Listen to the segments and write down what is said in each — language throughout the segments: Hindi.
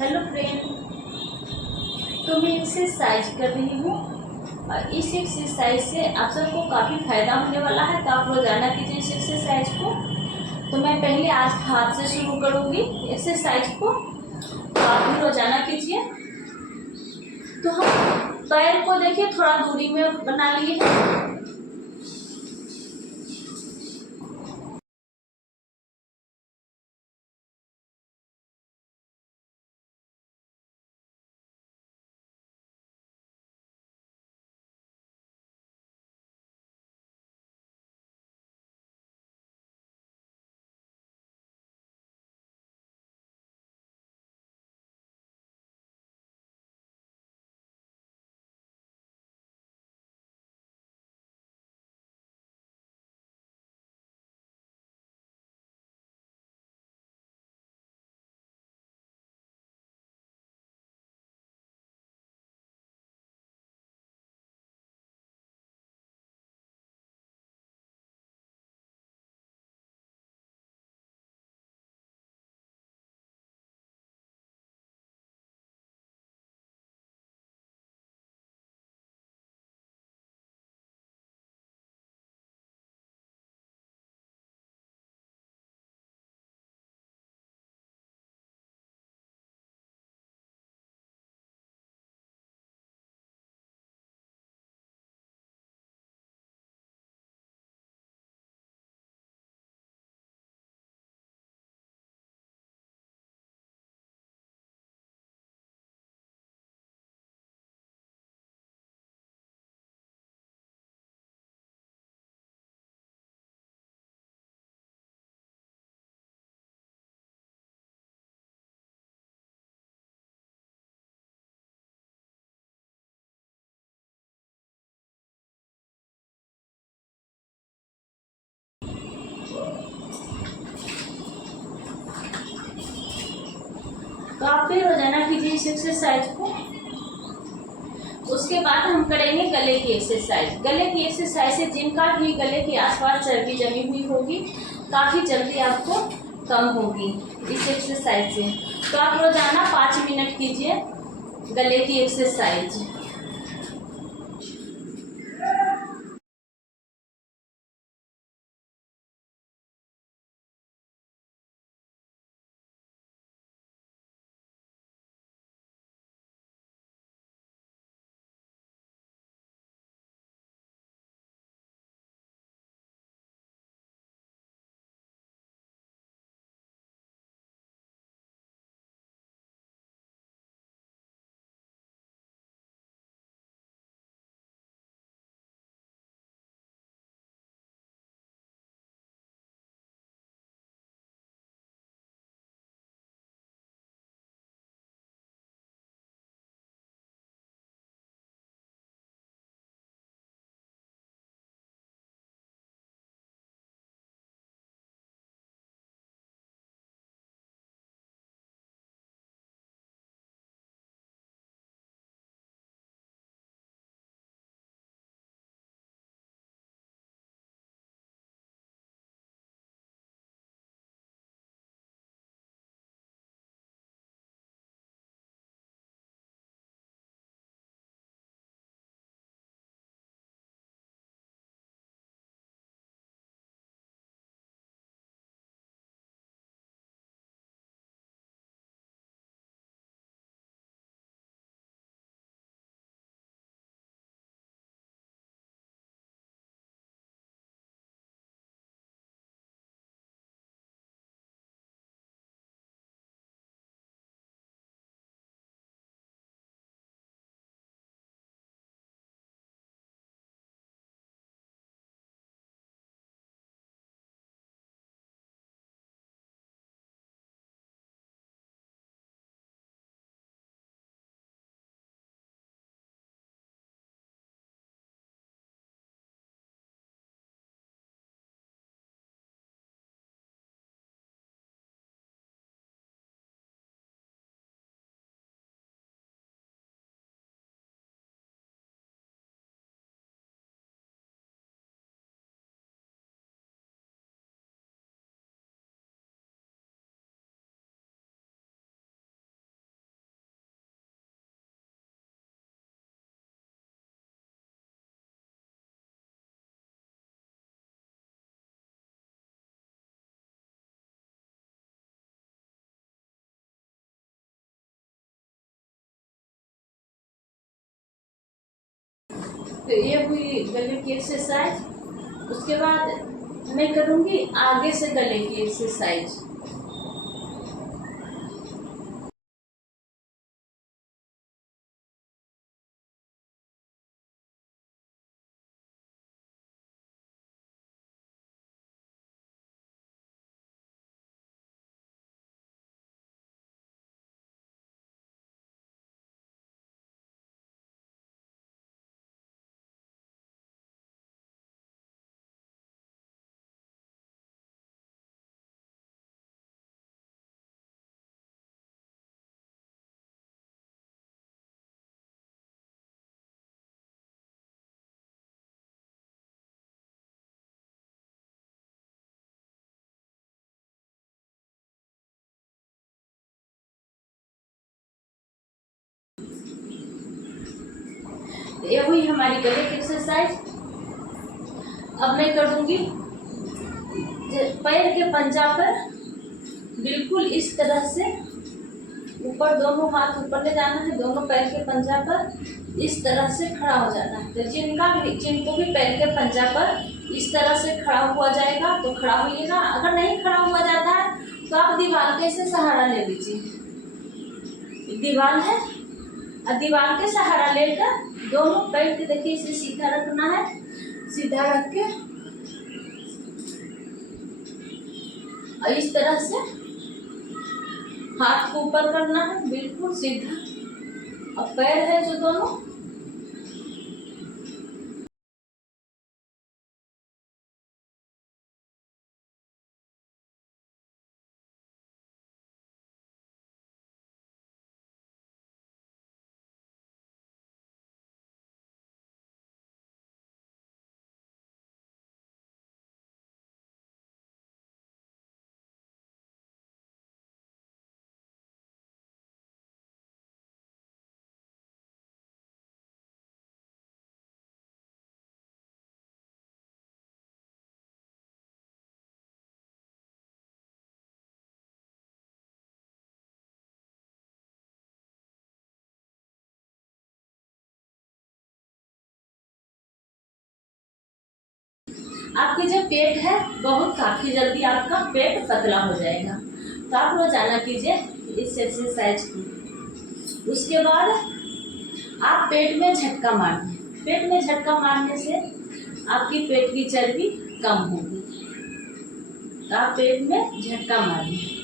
हेलो फ्रेंड, तो मैं एक्सरसाइज कर रही हूँ और इस एक्सरसाइज से आप सबको काफ़ी फायदा होने वाला है। तो आप रोजाना कीजिए इस एक्सरसाइज को। तो मैं पहले आज हाथ से शुरू करूँगी एक्सरसाइज को, तो आप भी रोजाना कीजिए। तो हम पैर को देखिए थोड़ा दूरी में बना लिए हैं। तो आप फिर रोजाना कीजिए इस एक्सरसाइज को। उसके बाद हम करेंगे गले की एक्सरसाइज। गले की एक्सरसाइज से जिनका भी गले के आसपास चर्बी जमी हुई होगी काफ़ी जल्दी आपको कम होगी इस एक्सरसाइज से। तो आप रोजाना 5 मिनट कीजिए गले की एक्सरसाइज। तो ये हुई गले की एक्सरसाइज। उसके बाद मैं करूँगी आगे से गले की एक्सरसाइज। ये हुई हमारी गले की एक्सरसाइज। अब मैं कर दूंगी पैर के पंजा पर बिल्कुल इस तरह से ऊपर, दोनों हाथ ऊपर ले जाना है, दोनों पैर के पंजा पर इस तरह से खड़ा हो जाना है। तो जिनको भी पैर के पंजा पर इस तरह से खड़ा हुआ जाएगा तो खड़ा होइएगा। अगर नहीं खड़ा हुआ जाता है तो आप दीवार के से सहारा ले लीजिए। दीवार है, दीवार के सहारा लेकर दोनों पैर के देखिए इसे सीधा रखना है। सीधा रख के और इस तरह से हाथ को ऊपर करना है बिल्कुल सीधा। और पैर है जो दोनों आपकी जो पेट है बहुत काफ़ी जल्दी आपका पेट पतला हो जाएगा। तो आप रोजाना कीजिए इस एक्सरसाइज को। उसके बाद आप पेट में झटका मारिए। पेट में झटका मारने से आपकी पेट की चर्बी कम होगी। तो आप पेट में झटका मारिए।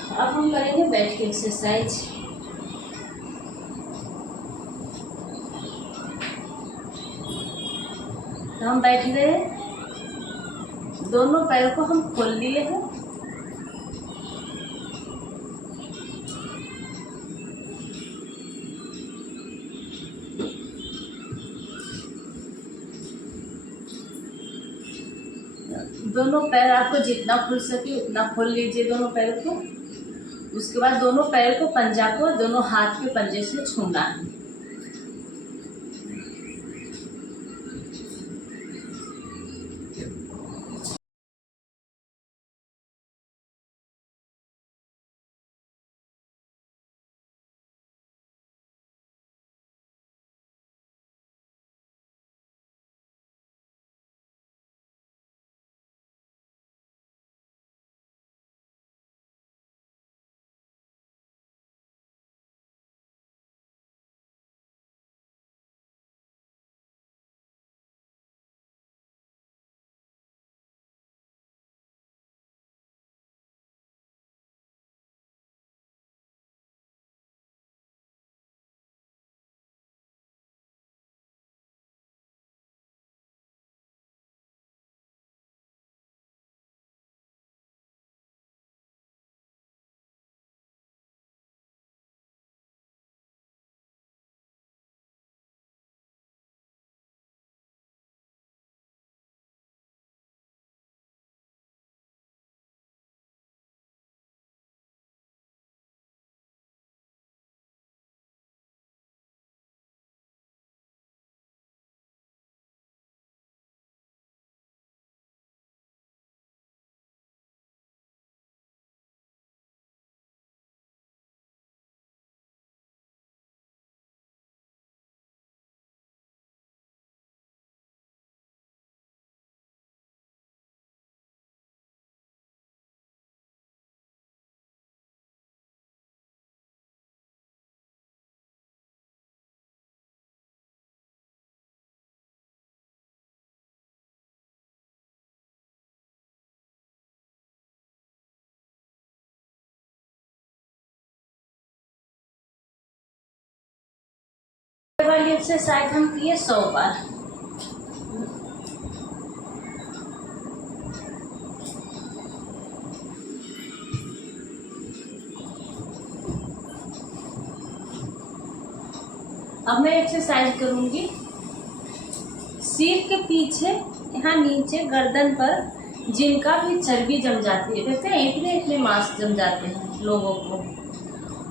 अब हम करेंगे बैठ की एक्सरसाइज। तो हम बैठ गए, दोनों पैर को हम खोल लिए हैं। दोनों पैर आपको जितना खुल सके उतना खोल लीजिए दोनों पैर को। उसके बाद दोनों पैर को पंजा को दोनों हाथ के पंजे से छूना है। एक्सरसाइज हम किए 100 बार। अब मैं एक्सरसाइज करूंगी सिर के पीछे, यहाँ नीचे गर्दन पर जिनका भी चर्बी जम जाती है, कहते हैं इतने इतने मांस जम जाते हैं लोगों को,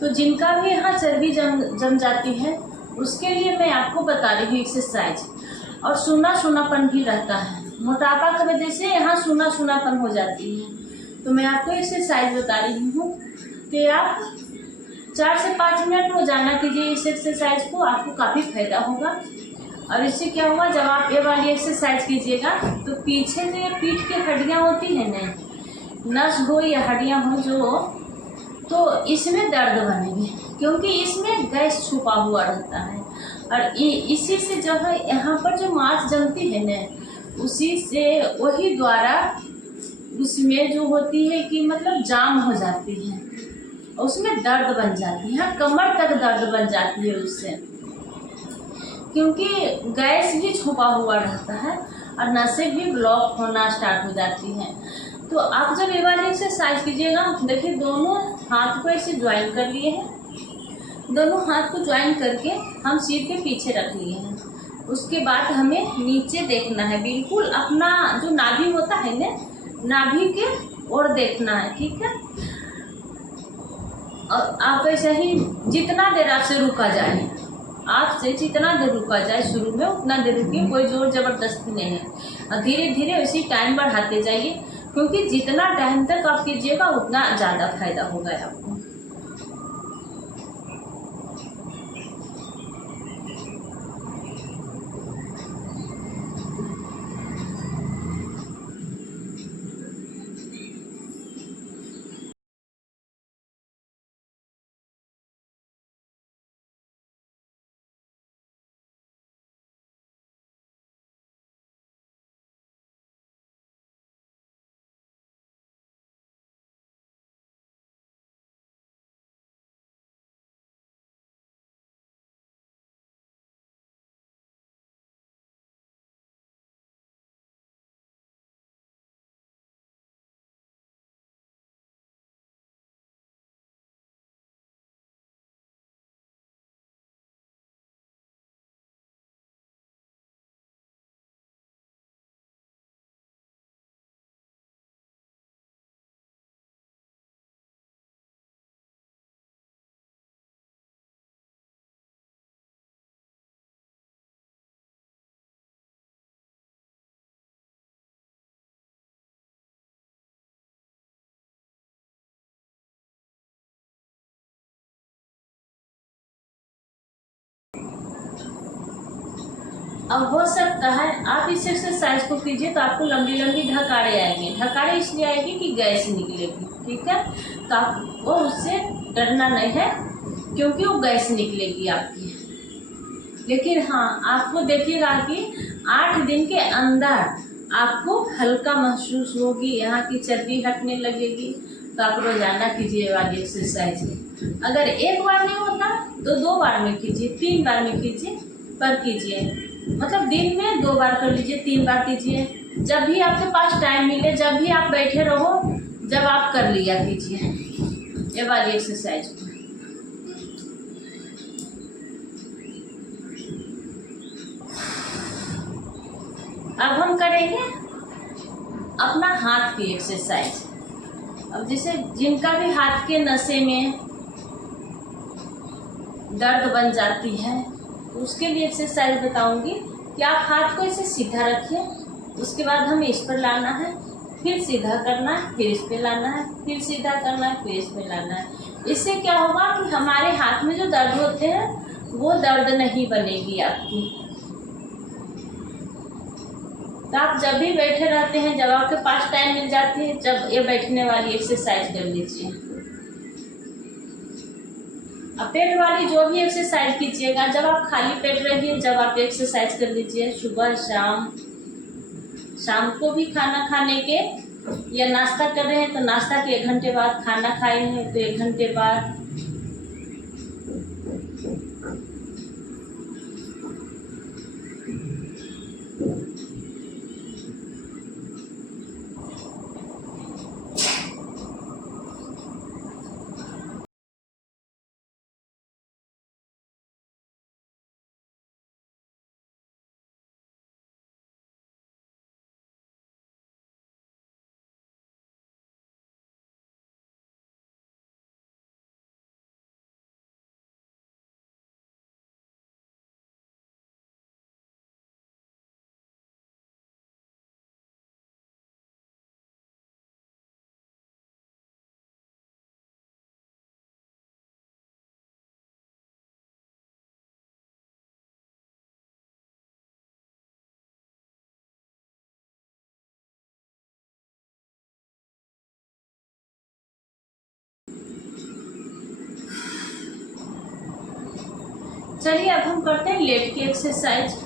तो जिनका भी यहाँ चर्बी जम जाती है उसके लिए मैं आपको बता रही हूँ एक्सरसाइज। और सूना सूनापन भी रहता है, मोटापा की वजह से यहाँ सूना सूनापन हो जाती है, तो मैं आपको एक्सरसाइज बता रही हूँ कि आप 4 से 5 मिनट रोजाना कीजिए इस एक्सरसाइज को, आपको काफ़ी फायदा होगा। और इससे क्या होगा, जब आप ये वाली एक्सरसाइज कीजिएगा तो पीछे जो ये पीठ की हड्डियाँ होती हैं ना, नस हो या हड्डियाँ हो जो, तो इसमें दर्द बनेगी, क्योंकि इसमें गैस छुपा हुआ रहता है। और इसी से जो है यहाँ पर जो मांस जमती है ना, उसी से वही द्वारा उसमें जो होती है कि मतलब जाम हो जाती है, उसमें दर्द बन जाती है, यहाँ कमर तक दर्द बन जाती है उससे, क्योंकि गैस भी छुपा हुआ रहता है और नसें भी ब्लॉक होना स्टार्ट हो जाती हैं। तो आप जब ये वाली एक्सरसाइज कीजिएगा, देखिए दोनों हाथ को ऐसे ज्वाइन कर लिए हैं, दोनों हाथ को ज्वाइन करके हम सिर के पीछे रख लिए हैं। उसके बाद हमें नीचे देखना है, बिल्कुल अपना जो नाभि होता है ना, नाभि के ओर देखना है, ठीक है। और आप ऐसे ही जितना देर आपसे रुका जाए, आपसे जितना देर रुका जाए शुरू में उतना देर रुकिए, कोई जोर जबरदस्ती नहीं है। और धीरे धीरे उसी टाइम बढ़ाते जाइए, क्योंकि जितना टाइम तक आप कीजिएगा उतना ज़्यादा फायदा होगा आपको। अब हो सकता है आप इस एक्सरसाइज को कीजिए तो आपको लंबी लंबी ढकारे आएंगे, ढकारे इसलिए आएगी कि गैस निकलेगी, ठीक है। तो आपको उससे डरना नहीं है, क्योंकि वो गैस निकलेगी आपकी। लेकिन हाँ, आपको देखिएगा कि 8 दिन के अंदर आपको हल्का महसूस होगी, यहाँ की चर्बी हटने लगेगी। तो आप रोजाना कीजिए वाली एक्सरसाइज। अगर एक बार नहीं होता तो 2 बार में कीजिए, 3 बार में कीजिए, पर कीजिए, मतलब दिन में 2 बार कर लीजिए, 3 बार कीजिए, जब भी आपके पास टाइम मिले, जब भी आप बैठे रहो, जब आप कर लिया कीजिए ये वाली एक्सरसाइज को। अब हम करेंगे अपना हाथ की एक्सरसाइज। अब जैसे जिनका भी हाथ के नसें में दर्द बन जाती है, तो उसके लिए एक्सरसाइज बताऊंगी कि आप हाथ को ऐसे सीधा रखिए, उसके बाद हमें इस पर लाना है, फिर सीधा करना है, फिर इस पे लाना है, फिर सीधा करना है, फिर इस पे लाना है। इससे क्या होगा कि हमारे हाथ में जो दर्द होते हैं वो दर्द नहीं बनेगी आपकी। तो आप जब भी बैठे रहते हैं, जब आपके पास टाइम मिल जाती है, जब ये बैठने वाली एक्सरसाइज कर लीजिए। अब पेट वाली जो भी एक्सरसाइज कीजिएगा, जब आप खाली पेट रहिए, जब आप एक्सरसाइज कर लीजिए, सुबह शाम को भी खाना खाने के, या नाश्ता कर रहे हैं तो नाश्ता के 1 घंटे बाद, खाना खाए हैं तो 1 घंटे बाद। चलिए अब हम करते हैं लेट की एक्सरसाइज।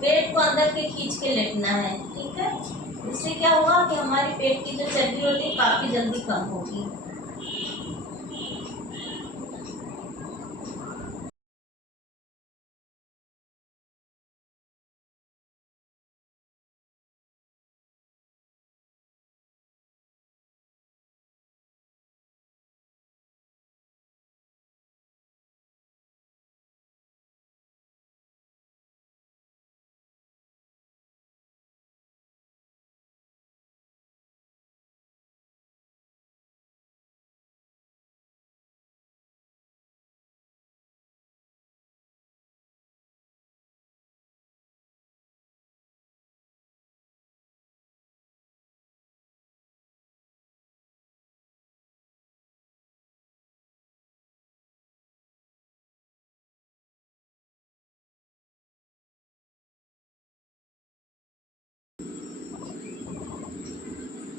पेट को अंदर के खींच के लेटना है, ठीक है। इससे क्या होगा कि हमारी पेट की जो चर्बी होती है काफी जल्दी कम होगी।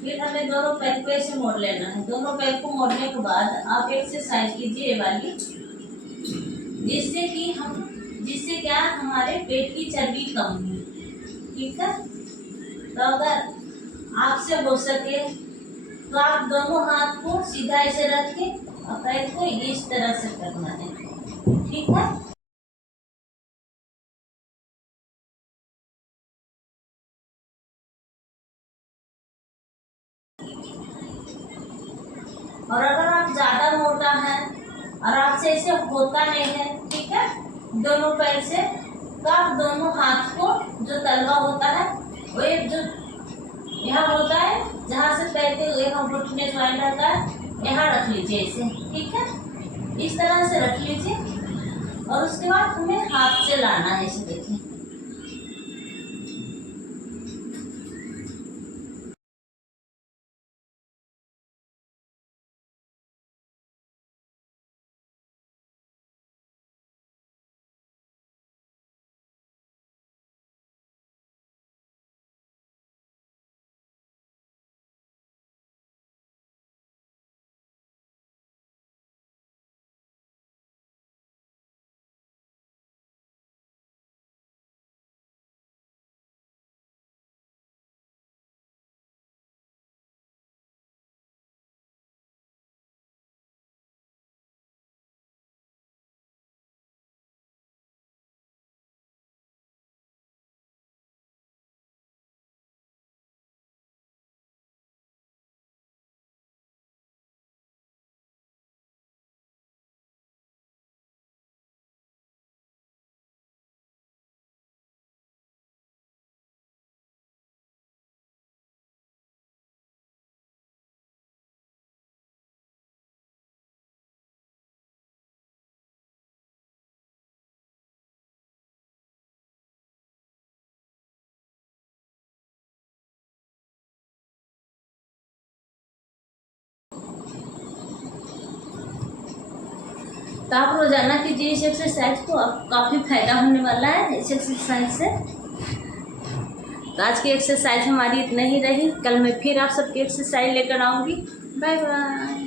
फिर हमें दोनों पैर को ऐसे मोड़ लेना है। दोनों पैर को मोड़ने के बाद आप एक्सरसाइज कीजिए ये वाली, जिससे क्या हमारे पेट की चर्बी कम हो, ठीक है। तो अगर आपसे हो सके तो आप दोनों हाथ को सीधा ऐसे रख के और पैर को इस तरह से करना है, ठीक है। और अगर आप ज्यादा मोटा हैं और आपसे ऐसे होता नहीं है, ठीक है, दोनों पैर से, तो आप दोनों हाथ को, जो तलवा होता है वो एक जो यहाँ होता है जहाँ से पैर के यहाँ घुटने ज्वाइन रहता है, यहाँ रख लीजिए ऐसे, ठीक है। इस तरह से रख लीजिए और उसके बाद हमें हाथ से लाना है, ऐसे देखिए। तो आप रोजाना कीजिए इस एक्सरसाइज को, आपको काफ़ी फायदा होने वाला है इस एक्सरसाइज से। तो आज की एक्सरसाइज हमारी इतना ही रही, कल मैं फिर आप सबकी एक्सरसाइज लेकर आऊँगी। Bye bye.